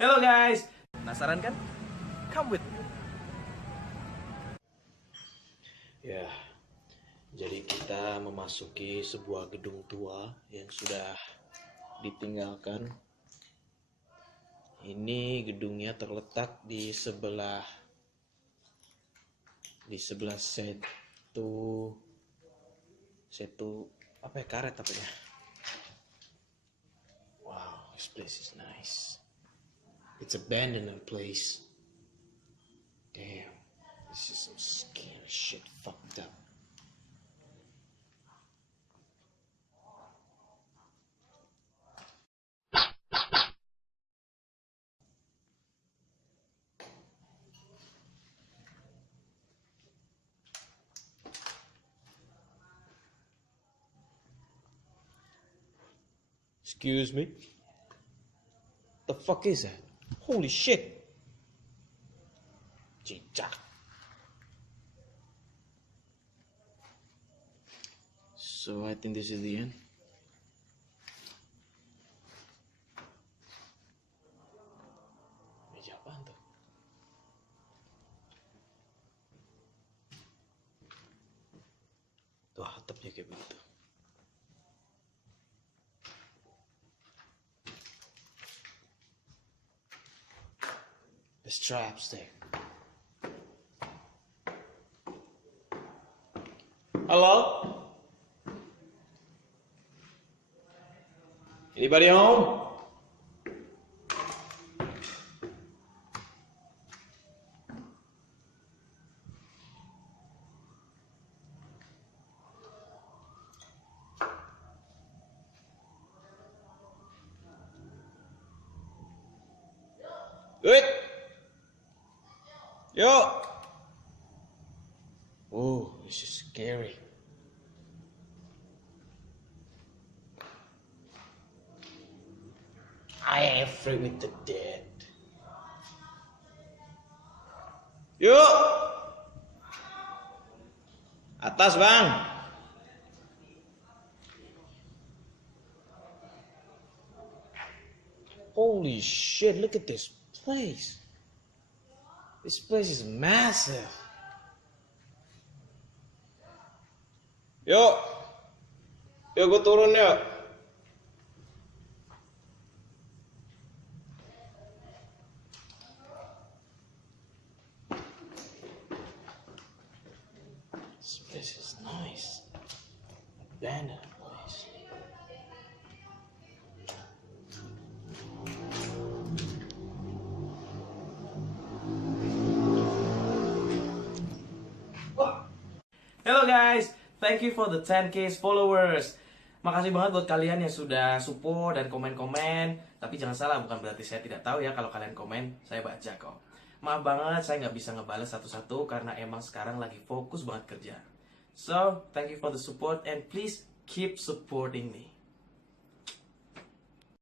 Hello guys, penasaran kan? Come with me. Ya, jadi kita memasuki sebuah gedung tua yang sudah ditinggalkan. Ini gedungnya terletak di sebelah setu apa ya, karet apa ya? Wow, this place is nice. It's abandoned place. Damn, this is some scary shit, fucked up. Excuse me? The fuck is that? Holy shit! Cicak. So I think this is the end. Meja apaan tuh? Tuh atapnya kayak begitu. The straps there. Hello? Anybody home? Good. Yo. Oh, this is scary. I am afraid with the dead. Yuk. Atas, Bang. Holy shit, look at this place. This place is massive. Yuk. Yuk, gue turun yuk. This place is nice. Abandoned place. Hello guys, thank you for the 10k followers. Makasih banget buat kalian yang sudah support dan komen-komen. Tapi jangan salah, bukan berarti saya tidak tahu ya kalau kalian komen, saya baca kok. Maaf banget, saya nggak bisa ngebales satu-satu karena emang sekarang lagi fokus banget kerja. So, thank you for the support and please keep supporting me.